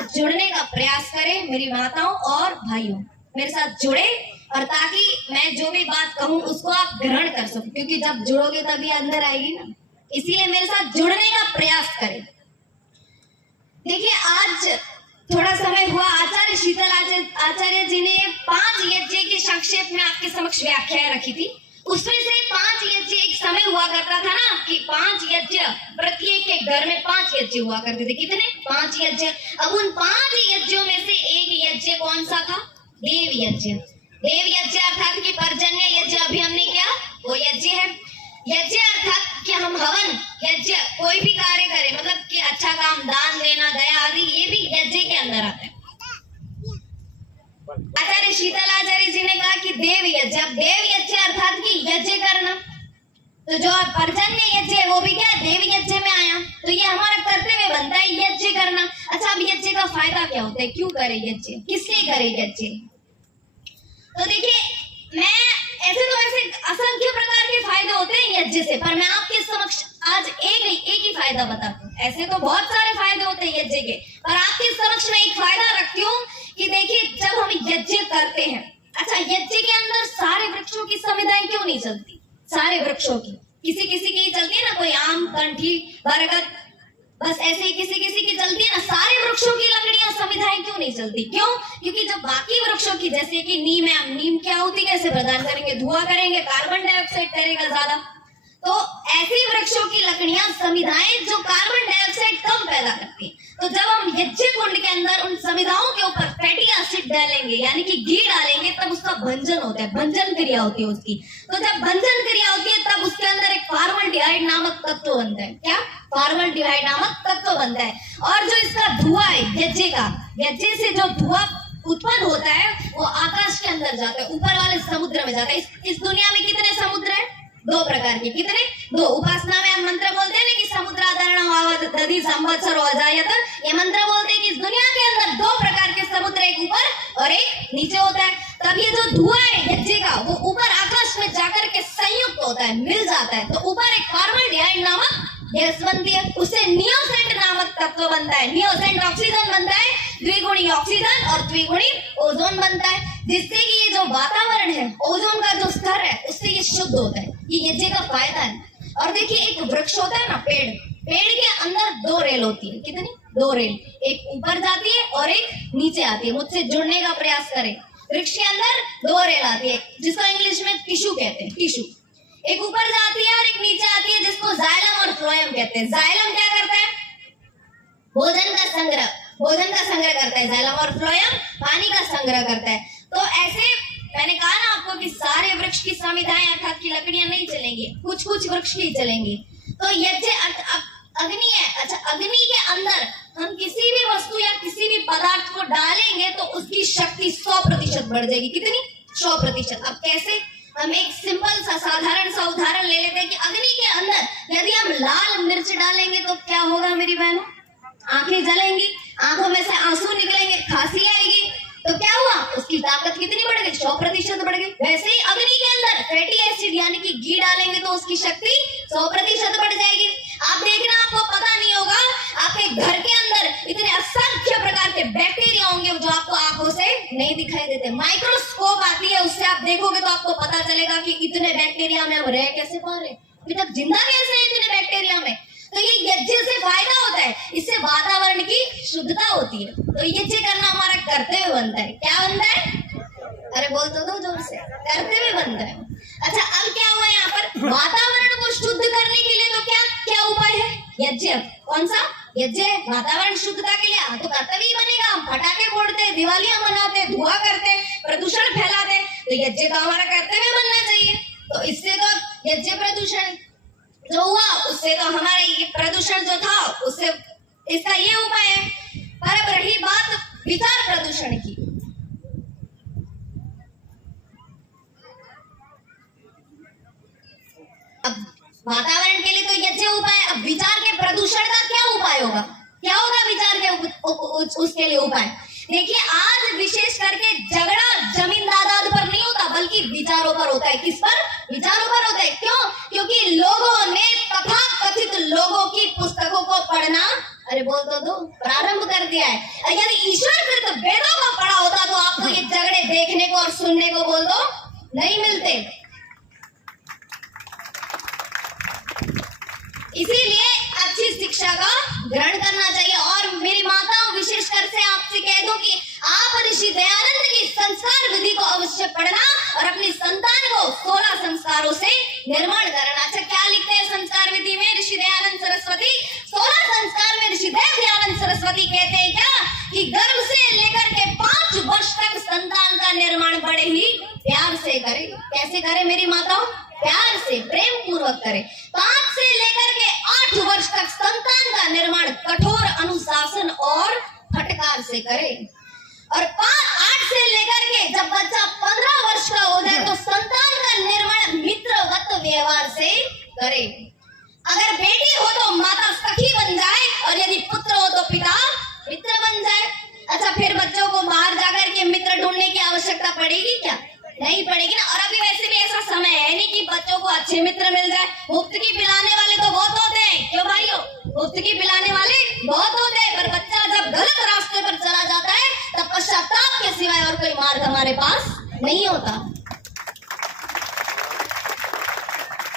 साथ जुड़ने का प्रयास करें। मेरी माताओं और भाइयों, मेरे साथ जुड़े, और ताकि मैं जो भी बात कहूं उसको आप ग्रहण कर सको, क्योंकि जब जुड़ोगे तभी अंदर आएगी ना। इसीलिए मेरे साथ जुड़ने का प्रयास करें। देखिए, आज थोड़ा समय हुआ, आचार्य शीतल आचार्य जी ने 5 यज्ञ की संक्षेप में आपके समक्ष व्याख्याएं रखी थी। उसमें से 5 यज्ञ, एक समय हुआ करता था ना कि 5 यज्ञ, प्रत्येक के घर में 5 यज्ञ हुआ करते थे। कितने? 5 यज्ञ। अब उन 5 यज्ञों में से एक यज्ञ कौन सा था? देव यज्ञ। देव यज्ञ अर्थात कि पर्जन्य यज्ञ अभी हमने किया, वो यज्ञ है। यज्ञ अर्थात कि हम हवन यज्ञ कोई भी कार्य करें, मतलब कि अच्छा काम, दान देना, दया आदि, ये भी यज्ञ के अंदर आता है। आचार्य शीतल आचार्य जी ने कहा कि देव यज्ञ, अब देव यज्ञ अर्थात कि यज्ञ करना, तो जो पर्जन्य यज्ञ है वो भी क्या है? देव यज्ञ में आया। तो ये हमारा कर्तव्य बनता है यज्ञ करना। अच्छा, अब यज्ञ का फायदा क्या होता है? क्यों करे यज्ञ? किस लिए करे यज्ञ? तो देखिए, मैं ऐसे तो ऐसे असंख्य प्रकार के फायदे होते हैं यज्ञ से, पर मैं आपके समक्ष आज एक ही फायदा बताती हूँ। ऐसे तो बहुत सारे फायदे होते हैं यज्ञ के, पर आपके समक्ष मैं एक फायदा रखती हूँ कि देखिए, जब हम यज्ञ करते हैं, अच्छा, यज्ञ के अंदर सारे वृक्षों की संविधाएं क्यों नहीं चलती? सारे वृक्षों की, किसी किसी की चलती है ना, कोई आम, कंठी, बरगद, बस ऐसे ही किसी किसी की चलती है ना। सारे वृक्षों की लकड़ियां, संविधाएं क्यों नहीं चलती? क्यों? क्योंकि जो बाकी वृक्षों की, जैसे कि नीम है, नीम क्या होती है? कैसे प्रदान करेंगे? धुआं करेंगे, कार्बन डाइऑक्साइड करेगा ज्यादा। तो ऐसी वृक्षों की लकड़ियां, संविधाएं जो कार्बन डाइऑक्साइड कम पैदा करती है, तो जब हम यज्ञ कुंड के अंदर उन संविधाओं के ऊपर फैटी एसिड डालेंगे, यानी कि घी डालेंगे, तब उसका भंजन होता है, भंजन क्रिया होती है उसकी। तो जब भंजन क्रिया होती है तब उसके अंदर एक फॉर्मल्डिहाइड नामक तत्व बनता है। क्या? फॉर्मल्डिहाइड नामक तत्व बनता है। और जो इसका धुआं है यज्ञ का, यज्ञ से जो धुआं उत्पन्न होता है वो आकाश के अंदर जाता है, ऊपर वाले समुद्र में जाता है। इस दुनिया में कितने समुद्र है? 2 प्रकार के। कितने? 2। उपासना में हम मंत्र बोलते हैं ना कि समुद्राधारण दधि संवत्सर अजायत, ये मंत्र बोलते हैं कि इस दुनिया के अंदर 2 प्रकार के समुद्र, एक ऊपर और एक नीचे होता है। तब ये जो धुआं है यज्ञ का, वो ऊपर आकाश में जाकर के संयुक्त होता है, मिल जाता है। तो ऊपर एक फॉर्मल्डिहाइड नामक गैस बनती है, उससे नियोसेंट नामक तत्व बनता है। नियोसेंट ऑक्सीजन बनता है, द्विगुणी ऑक्सीजन और द्विगुणी ओजोन बनता है, जिससे कि ये जो वातावरण है, ओजोन का जो स्तर है, उससे ये शुद्ध होता है। ये यज्ञ का फायदा है। और देखिए, एक वृक्ष होता है ना, पेड़, पेड़ के अंदर 2 रेल होती है। कितनी? 2 रेल, एक ऊपर जाती है और एक नीचे आती है। मुझसे जुड़ने का प्रयास करें। वृक्ष के अंदर 2 रेल आती है, जिसको इंग्लिश में टिश्यू कहते हैं, टिश्यू। एक ऊपर जाती है और एक नीचे आती है, जिसको जाइलम और फ्लोएम कहते हैं। जाइलम क्या करता है? भोजन का संग्रह करता है। जाइलम और फ्लोएम पानी का संग्रह करता है। तो ऐसे मैंने कहा ना आपको कि सारे वृक्ष की संविधाएं अर्थात की लकड़ियां नहीं चलेंगी, कुछ कुछ वृक्ष ही चलेंगी। तो यज्ञ अग्नि है। अच्छा, अग्नि के अंदर हम किसी भी वस्तु या किसी भी पदार्थ को डालेंगे तो उसकी शक्ति 100% बढ़ जाएगी। कितनी? 100%। अब कैसे? हम एक सिंपल सा साधारण सा उदाहरण ले लेते हैं कि अग्नि के अंदर यदि हम लाल मिर्च डालेंगे तो क्या होगा मेरी बहनों? आंखें जलेंगी, आंखों में से आंसू निकलेंगे, खांसी आएगी। तो क्या हुआ? उसकी ताकत कितनी बढ़ गई? 100% बढ़ गई। वैसे ही अग्नि के अंदर फैटी एसिड यानी कि घी डालेंगे तो उसकी शक्ति 100% बढ़ जाएगी। आप देखना, आपको पता नहीं होगा, आपके घर के अंदर इतने असंख्य प्रकार के बैक्टीरिया होंगे जो आपको आंखों से नहीं दिखाई देते। माइक्रोस्कोप आती है, उससे आप देखोगे तो आपको पता चलेगा कि इतने बैक्टीरिया में हम रह कैसे पा रहे, अभी तक जिंदा कैसे है इतने बैक्टीरिया में। तो ये यज्ञ से फायदा होता है, इससे वातावरण की शुद्धता होती है। तो यज्ञ करना हमारा कर्तव्य बनता है। क्या बनता है? अरे बोल तो दो जोर से, कर्तव्य बनता है। अच्छा, अब क्या हुआ यहाँ पर? वातावरण को शुद्ध करने के लिए तो क्या क्या उपाय है? यज्ञ। कौन सा? यज्ञ। वातावरण शुद्धता के लिए तो कर्तव्य ही बनेगा। हम पटाखे फोड़ते, दिवालियां मनाते, धुआं करते, प्रदूषण फैलाते, तो यज्ञ का हमारा कर्तव्य बनना चाहिए। तो इससे तो यज्ञ प्रदूषण जो हुआ, उससे तो हमारे ये प्रदूषण जो था उससे, इसका ये उपाय है। पर अब रही बात विचार प्रदूषण की, अब वातावरण के लिए तो यज्ञ उपाय, अब विचार के प्रदूषण का क्या उपाय होगा? क्या होगा विचार के उसके लिए उपाय? देखिए, आज विशेष करके झगड़ा जमीन जायदाद पर नहीं होता, बल्कि विचारों पर होता है। किस पर? विचारों पर होता है। क्यों? क्योंकि लोगों ने तथाकथित लोगों की पुस्तकों को पढ़ना, अरे बोल तो दो, प्रारंभ कर दिया है। यदि ईश्वर फिर तो वेदों को पढ़ा होता तो आपको ये झगड़े देखने को और सुनने को बोल दो नहीं मिलते। इसीलिए अच्छी शिक्षा का ग्रहण करना चाहिए। और मेरी माताओं, विशेषकर से आपसे कह दूं कि आप ऋषि दयानंद की संस्कार विधि को अवश्य पढ़ना और अपनी संतान को 16 संस्कारों से निर्माण करना। अच्छा, क्या लिखते हैं संस्कार विधि में ऋषि दयानंद सरस्वती? 16 संस्कार में ऋषि दयानंद सरस्वती कहते हैं क्या कि गर्भ से लेकर के 5 वर्ष तक संतान का निर्माण बड़े ही प्यार से करे। कैसे करे मेरी माताओं? प्यार से, प्रेम पूर्वक करे। 5 से लेकर के 8 वर्ष तक संतान का निर्माण कठोर अनुशासन और फटकार से करे। और 8 से लेकर के जब बच्चा 15 वर्ष का हो जाए तो संतान का निर्माण मित्रवत व्यवहार से करे। अगर बेटी हो तो माता सखी बन जाए और यदि पुत्र हो तो पिता मित्र बन जाए। अच्छा, फिर बच्चों को बाहर जाकर के मित्र ढूंढने की आवश्यकता पड़ेगी क्या? नहीं पड़ेगी ना। और अभी वैसे भी ऐसा समय है नहीं कि बच्चों को अच्छे मित्र मिल जाए। मुफ्त की पिलाने वाले तो बहुत होते हैं, क्यों भाइयों? मुफ्त की पिलाने वाले बहुत होते हैं, पर बच्चा जब गलत रास्ते पर चला जाता है तब पश्चाताप के सिवाय और कोई मार्ग हमारे पास नहीं होता।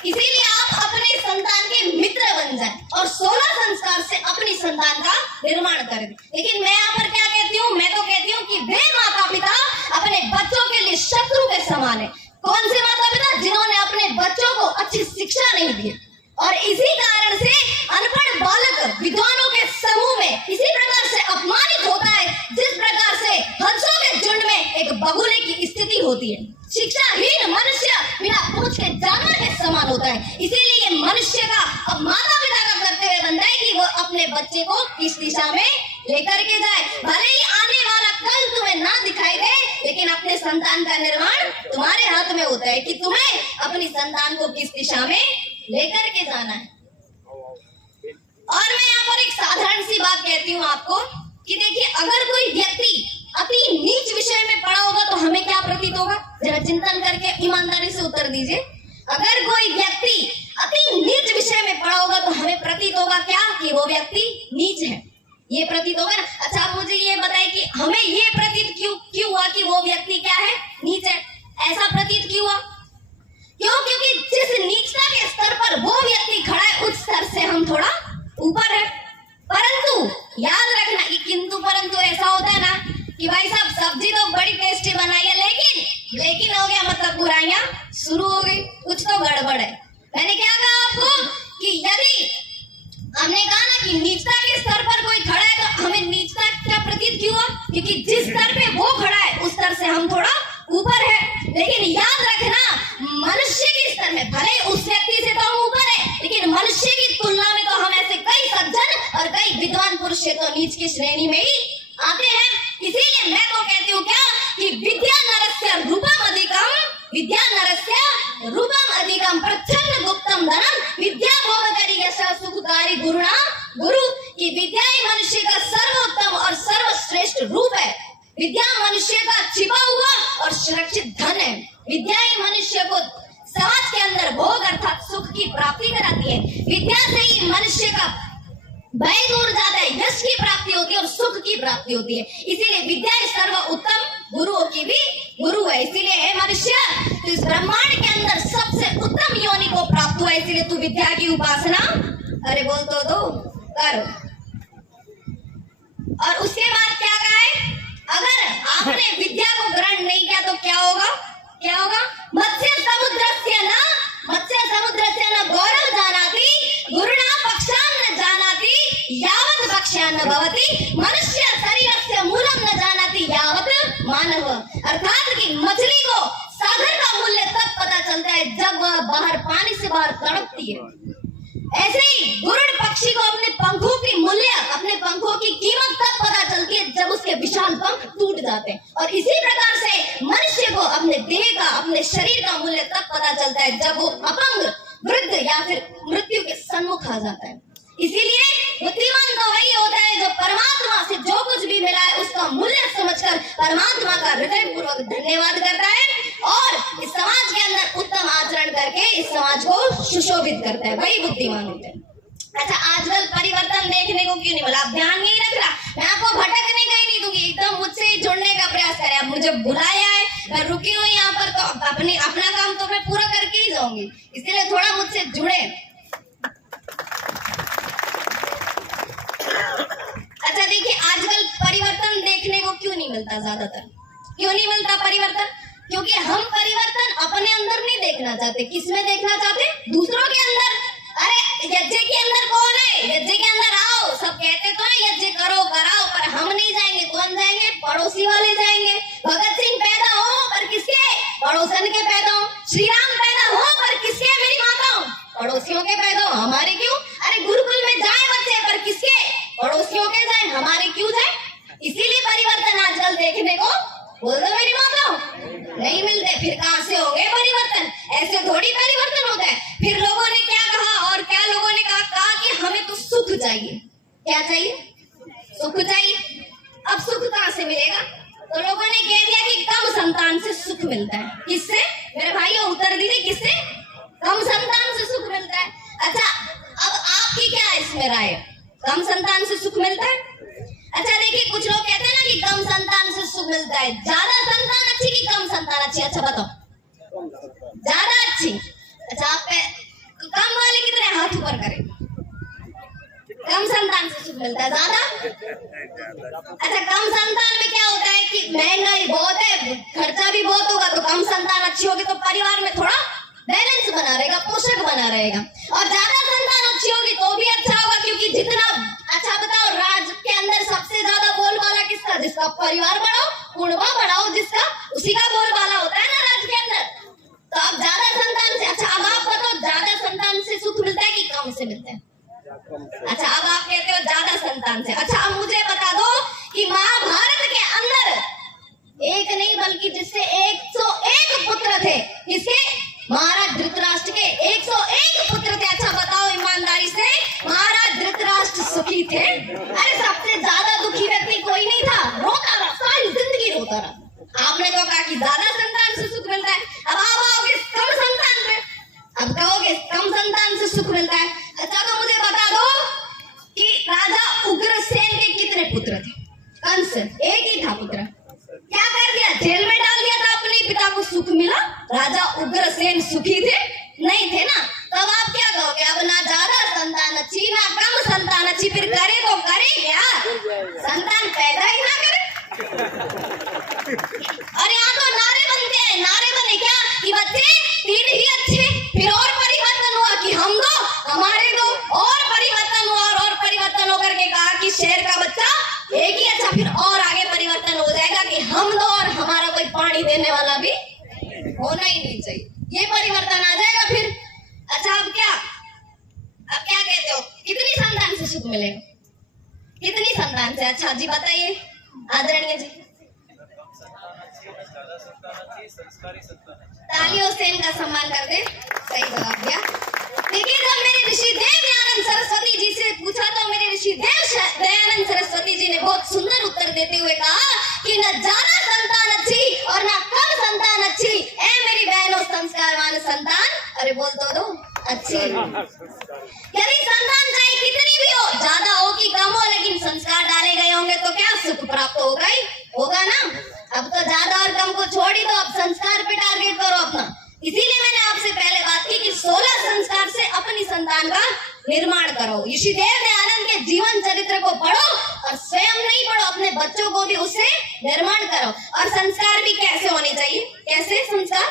इसीलिए आप अपने संतान के मित्र बन जाएं और 16 संस्कार से अपनी संतान का निर्माण करें। लेकिन मैं यहाँ पर क्या कहती हूँ? मैं तो कहती हूँ कि वे माता पिता अपने बच्चों के लिए शत्रु के समान है। कौन से माता पिता? जिन्होंने अपने बच्चों को अच्छी शिक्षा नहीं दी। और इसी कारण से अनपढ़ बालक विद्वानों के समूह में इसी प्रकार से अपमानित होता है जिस प्रकार से हंसों के झुंड में एक बगुले की स्थिति होती है। शिक्षाहीन मनुष्य बिना पूछ के जानवर के समान होता है। इसीलिए ये मनुष्य का अब माता पिता का कर्तव्य बनता है कि वो अपने बच्चे को किस दिशा में लेकर के जाए। भले ही आने वाला कल तुम्हें ना दिखाई दे, लेकिन अपने संतान का निर्माण तुम्हारे हाथ में होता है कि तुम्हें अपनी संतान को किस दिशा में लेकर के जाना है। और मैं यहाँ पर एक साधारण सी बात कहती हूँ आपको कि देखिए, अगर कोई व्यक्ति अति नीच विषय में पढ़ा होगा तो हमें क्या प्रतीत होगा? जरा चिंतन करके ईमानदारी से उत्तर दीजिए। अगर कोई व्यक्ति अति नीच विषय में पढ़ा होगा तो हमें प्रतीत होगा क्या? कि वो व्यक्ति नीच है, ये प्रतीत होगा ना। अच्छा, आप मुझे ये बताइए कि हमें ये प्रतीत क्यों हुआ कि वो व्यक्ति क्या है? नीच है। ऐसा प्रतीत क्यों हुआ? क्यों? क्योंकि जिस नीचता के स्तर पर वो व्यक्ति खड़ा है उस स्तर से हम थोड़ा ऊपर है। परंतु याद रखना कि किंतु परंतु ऐसा होता है ना कि भाई साहब सब्जी तो बड़ी टेस्टी बनाई है, लेकिन हो गया मतलब बुराइयां शुरू हो गई, कुछ तो गड़बड़ है। मैंने क्या कहा आपको कि यदि हमने कहा ना कि नीचता के स्तर पर कोई खड़ा है तो हमें नीचता क्या प्रतीत क्यों हुआ? क्योंकि जिस स्तर पे वो खड़ा है उस स्तर से हम थोड़ा ऊपर है। लेकिन याद रखना, मनुष्य के स्तर में भले उस व्यक्ति से तो हम ऊपर है, लेकिन मनुष्य की तुलना में तो हम ऐसे कई सज्जन और कई विद्वान पुरुष से तो नीच की श्रेणी में ही आते हैं। इसीलिए मैं तो कहती हूँ क्या कि विद्या नरस्य रूपम प्रच्छन्न गुप्तम धनम विद्या भोग करी यशः सुखकारी गुरुणा गुरु। की विद्या ही मनुष्य का सर्वोत्तम और सर्वश्रेष्ठ रूप है। विद्या मनुष्य का छिपा हुआ और सुरक्षित धन है। विद्या ही मनुष्य को समाज के अंदर भोग अर्थात सुख की प्राप्ति कराती है। विद्या से ही मनुष्य का भय दूर जाता है, यश की प्राप्ति होती है और सुख की प्राप्ति होती है। इसीलिए विद्या सर्वोत्तम गुरुओं की भी गुरु है। इसीलिए है मनुष्य, तो इस ब्रह्मांड के अंदर सबसे उत्तम योनि को प्राप्त हुआ, इसीलिए तू विद्या की उपासना अरे बोल तो दो करो। और उसके बाद क्या कहा है? अगर आपने विद्या को ग्रहण नहीं किया तो क्या होगा? क्या होगा? मत्स्य समुद्रस्य न गौरव जानाति गुरुणा पक्षान न जानाति यावत भक्ष्यान न भवति मनुष्य शरीरस्य मूलम न जानाति यावत मानव। अर्थात कि मछली को सागर का मूल्य तब पता चलता है जब वह बाहर पानी से बाहर तड़पती है। ऐसे ही गुरुड़ पक्षी को अपने पंखों की मूल्य, अपने पंखों की कीमत तब पता चलती है जब उसके विशाल पंख टूट जाते हैं। और इसी प्रकार से मनुष्य को अपने देह का, अपने शरीर का मूल्य तब पता चलता है जब वो अपंग, वृद्ध या फिर मृत्यु के सन्मुख आ जाता है। इसीलिए बुद्धिमान तो वही होता है जो परमात्मा से जो कुछ भी मिला है उसका मूल्य समझकर परमात्मा का हृदय पूर्वक धन्यवाद करता है और इस समाज के अंदर उत्तम आचरण करके इस समाज को सुशोभित करता है। वही बुद्धिमान होता है। अच्छा, आजकल परिवर्तन देखने को क्यों नहीं मिला? आप ध्यान नहीं रख रहा। मैं आपको भटकने का ही नहीं दूंगी, एकदम मुझसे ही जुड़ने का प्रयास करें। आप मुझे बुलाया है, मैं रुकी हूँ यहाँ पर, तो अपना काम तो मैं पूरा करके ही जाऊंगी, इसलिए थोड़ा मुझसे जुड़े। अच्छा देखिए, आजकल परिवर्तन देखने को क्यों नहीं मिलता? ज्यादातर क्यों नहीं मिलता परिवर्तन? क्योंकि हम परिवर्तन अपने अंदर नहीं देखना चाहते। किसमें देखना चाहते? दूसरों के अंदर। अरे यज्ञ के अंदर कौन है? यज्ञ के अंदर आओ, सब कहते तो है यज्ञ करो कराओ, पर हम नहीं जाएंगे। कौन जाएंगे? पड़ोसी वाले जाएंगे। भगत सिंह पैदा हो पर किसके? पड़ोसन के पैदा हो। श्री राम पैदा हो पर किसके? मेरी माताओं, पड़ोसियों के पैदा हो। हमारे क्यों? अरे गुरुकुल में जाए बच्चे, पर किसके? पड़ोसियों के जाए, हमारे क्यों जाए? इसीलिए परिवर्तन आजकल देखने को, बोल दो मेरी माताओं, नहीं मिलते। फिर कहां से होंगे परिवर्तन? ऐसे थोड़ी परिवर्तन होता है। फिर लोगों ने क्या कहा, और क्या लोगों ने कहा कि हमें तो सुख चाहिए। क्या चाहिए? सुख चाहिए। अब सुख कहां से मिलेगा? तो लोगों ने कह दिया कि कम संतान से सुख मिलता है। किससे? मेरे भाइयों उत्तर दीजिए, किससे? कम संतान से सुख मिलता है। अच्छा, अब आपकी क्या है इसमें राय? कम संतान से सुख मिलता है? अच्छा देखिए, कुछ लोग कहते हैं ना कि कम संतान से सुख मिलता है। ज्यादा संतान अच्छी कि कम संतान अच्छी? अच्छा बताओ, ज्यादा अच्छी। अच्छा, आप कम वाले कितने हाथ ऊपर करें? कम संतान से सुख मिलता है। ज्यादा? अच्छा, कम संतान में क्या होता है कि महंगाई बहुत है, खर्चा भी बहुत होगा, तो कम संतान अच्छी होगी तो परिवार में थोड़ा बैलेंस बना रहेगा, पोषक बना रहेगा। और ज्यादा संतान अच्छी होगी तो भी अच्छा होगा, क्योंकि जितना अच्छा बताओ, राज के अंदर सबसे ज्यादा बोलबाला किसका? जिसका परिवार बढ़ाओ, कुणबा बढ़ाओ, जिसका उसी का बोलबाला होता है ना राज के अंदर। तो अब ज्यादा संतान से, अच्छा अब आप बताओ, ज्यादा संतान से सुख मिलता है कि कम से मिलता है? अच्छा, अब आप कहते हो ज्यादा संतान से। अच्छा, अब मुझे बता दो कि महाभारत के अंदर एक नहीं बल्कि जिससे 101 पुत्र थे, किसके? महाराज धृतराष्ट्र के 101 पुत्र थे। अच्छा बताओ ईमानदारी से, महाराज धृतराष्ट्र सुखी थे? अरे सबसे ज्यादा दुखी व्यक्ति कोई नहीं था, रोता रहा, सारी जिंदगी रोता रहा। आपने तो कहा कि ज्यादा संतान से सुख मिलता है, अब आप आओगे कम संतान पे, अब कहोगे कम संतान से सुख मिलता है। अच्छा, तो मुझे बता दो कि राजा उग्रसेन के कितने पुत्र थे? कंस एक ही था पुत्र, क्या कर दिया? जेल में डाल दिया था अपने पिता को, सुख मिला? राजा उग्रसेन सुखी थे? नहीं थे ना। तब आप क्या कहोगे? अब ना ज्यादा संतान अच्छी ना कम संतान अच्छी, फिर करे तो करे क्या? संतान पैदा ही ना करे। और यहाँ तो नारे बनते हैं, नारे बने क्या कि बच्चे 3 ही अच्छे, फिर और परिवर्तन हुआ कि हम दो, हमारे दो, और परिवर्तन हुआ, और परिवर्तन होकर के कहा कि शहर का बच्चा एक ही अच्छा, फिर और आगे परिवर्तन हो जाएगा कि हम दो और हमारा कोई पानी देने वाला भी होना ही नहीं चाहिए। ये परिवर्तन आ जाएगा फिर। अच्छा, अब क्या कहते हो, कितनी संतान से सुख मिलेगा? कितनी संतान से? अच्छा जी बताइए आदरणीय जी। तालियों से इनका सम्मान कर दे, सही जवाब दिया। देखिए, जब मेरे ऋषि देव दयानंद सरस्वती जी से पूछा तो मेरे ऋषि देव दयानंद सरस्वती जी ने बहुत सुंदर उत्तर देते हुए कहा कि न ज्यादा संतान अच्छी और न कम संतान अच्छी, ऐ मेरी बहनों संस्कारवान संतान, अरे बोल दो अच्छी। यदि संतान चाहे कितनी भी हो, ज्यादा हो कि कम हो, लेकिन संस्कार डाले गए होंगे तो क्या सुख प्राप्त होगा ही होगा ना। अब तो ज्यादा और कम को छोड़ ही दो, अब संस्कार पे टारगेट करो अपना। इसीलिए मैंने आपसे पहले बात की कि 16 संस्कार से अपनी संतान का निर्माण करो। ऋषि देव दयानंद के जीवन चरित्र को पढ़ो और स्वयं नहीं पढ़ो, अपने बच्चों को भी उससे निर्माण करो। और संस्कार भी कैसे होने चाहिए? कैसे संस्कार?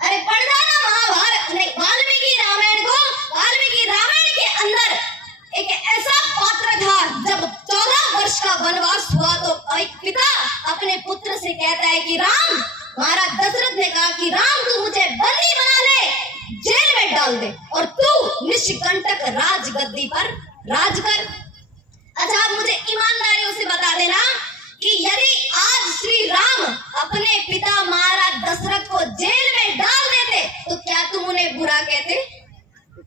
अरे पढ़ जाना महाभारत, नहीं वाल्मीकि रामायण को। वाल्मीकि रामायण के अंदर एक ऐसा पात्र था, जब 14 वर्ष का वनवास हुआ तो एक पिता अपने पुत्र से कहता है कि राम, महाराज दशरथ ने कहा कि राम तू मुझे बंदी बना ले, जेल में डाल दे और तू निष्कंटक राजगद्दी पर राज कर। अच्छा, आप मुझे ईमानदारियों से बता देना कि यदि आज श्री राम अपने पिता महाराज दशरथ को जेल में डाल देते तो क्या तुम उन्हें बुरा कहते?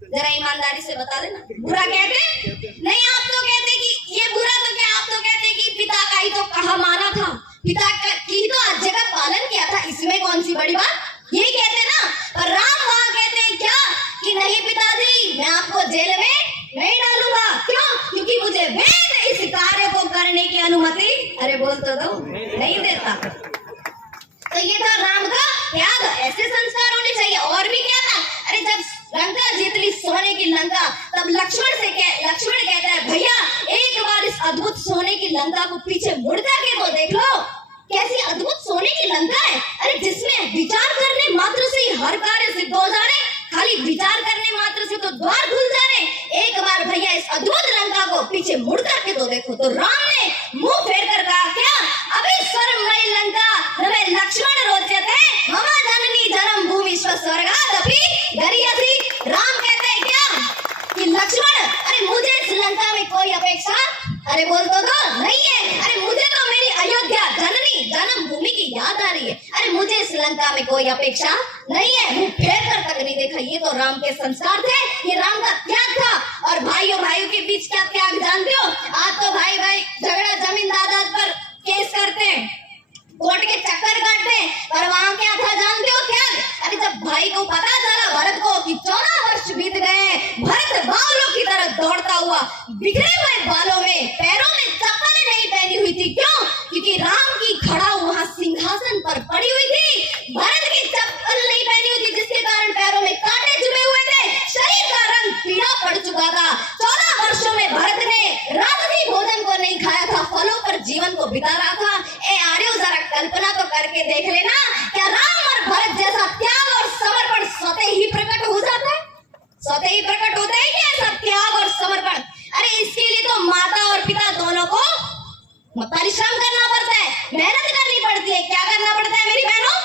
जरा ईमानदारी से बता देना, बुरा कहते? नहीं, आप तो कहते कि ये बुरा, तो क्या आप तो कहते कि पिता का ही तो कहा माना था, पिता की तो आज्ञा का पालन किया था, इसमें कौन सी बड़ी बात, यही कहते ना। पर राम वहां कहते हैं क्या कि नहीं पिताजी, मैं आपको जेल में नहीं डालूंगा, तो दो, नहीं देता। तो ये था राम का त्याग, ऐसे संस्कार होने चाहिए। और भी क्या था, अरे जब लंका जीत ली सोने की लंका, तब लक्ष्मण कहता है भैया एक बार इस अद्भुत सोने की लंका को पीछे मुड़ करके तो देख लो, कैसी अद्भुत सोने की लंका है, अरे जिसमें विचार करने मात्र से ही हर कार्य सिद्ध हो जा रहे, खाली विचार करने मात्र से तो द्वार खुल जा रहे। एक बार भैया इस अद्भुत लंका को पीछे मुड़ करके तो देखो। तो राम ने मुंह फेर कर कहा क्या, अभी स्वर्गमयी लंका नवे लक्ष्मण रोचते मम जननी जन्म भूमि स्वर्गादपि गरीयसी। राम कहते हैं क्या कि लक्ष्मण, अरे मुझे इस लंका में कोई अपेक्षा, अरे बोल तो नहीं है, अरे मुझे तो मेरी अयोध्या जननी जन्म भूमि की याद आ रही है, अरे मुझे इस लंका में कोई अपेक्षा नहीं है, मुंह फेर कर तक नहीं देखा। ये तो राम के संस्कार थे, ये राम का त्याग था। और भाइयों के बीच क्या त्याग जानते हो, आज तो भाई झगड़ा जमीन जायदाद पर केस करते हैं, कोर्ट के चक्कर काटते हैं, पर वहां क्या था जानते हो त्याग, अरे जब भाई को पता चला भरत को कि 14 वर्ष बीत गए, भरत बावलों की तरह दौड़ता हुआ बिखरे हुए बालों में, पैरों में चप्पल नहीं पहनी हुई थी, क्यों, क्योंकि राम की खड़ा वहां सिंहासन पर पड़ी हुई थी, भरत की चप्पल नहीं पहनी हुई थी, जिसके कारण पैरों में कांटे चुभे हुए थे, शरीर का रंग पीला पड़ चुका था। 14 वर्षों में भरत ने रात्रि भोजन को नहीं खाया था, फलों पर जीवन को बिता रहा था। ए आर्यो जरा कल्पना तो करके देख लेना, क्या राम और भरत जैसा त्याग और समर्पण स्वतः ही प्रकट हो जाता है, स्वतः ही प्रकट होता है क्या ऐसा त्याग और समर्पण। अरे इसके लिए तो माता और पिता दोनों को परिश्रम करना पड़ता है, मेहनत करनी पड़ती है। क्या करना पड़ता है मेरी बहनों,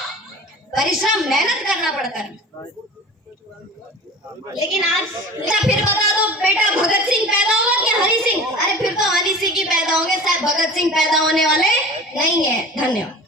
परिश्रम मेहनत करना पड़ता है। लेकिन आज फिर बता दो बेटा भगत सिंह पैदा होगा कि हरि सिंह, अरे फिर तो हरि सिंह ही पैदा होंगे, शायद भगत सिंह पैदा होने वाले नहीं है। धन्यवाद।